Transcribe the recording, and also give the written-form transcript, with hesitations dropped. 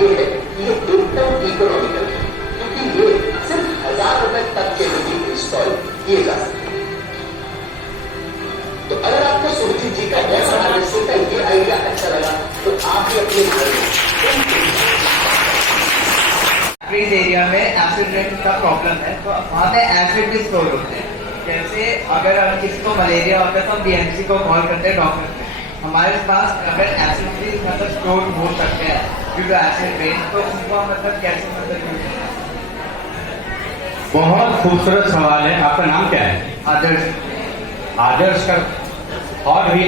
ये है कि ये एकदम इकोनॉमिकल है, क्योंकि ये सिर्फ 1000 रुपए तक के लिए इंस्टॉल किए जा सकते हैं। तो अगर आपको सुरजीत जी का गैस हार्वेस्टिंग का ये आइडिया अच्छा लगा तो आप भी अपने घर में फ्रीज एरिया में एसिड रेन का प्रॉब्लम है, तो वहाँ पे एसिड भी स्टोर होते हैं। जैसे अगर किसी को मलेरिया होता है तो हम बीएमसी को कॉल करते हैं डॉक्टर को। हमारे पास अगर एसिड भी मतलब स्टोर हो सकते हैं ड्यू टू एसिड रेन, तो उनको मतलब कैसे मतलब बहुत खूबसूरत सवाल है। आपका नाम क्या है? आदर्श। आदर्श का और भी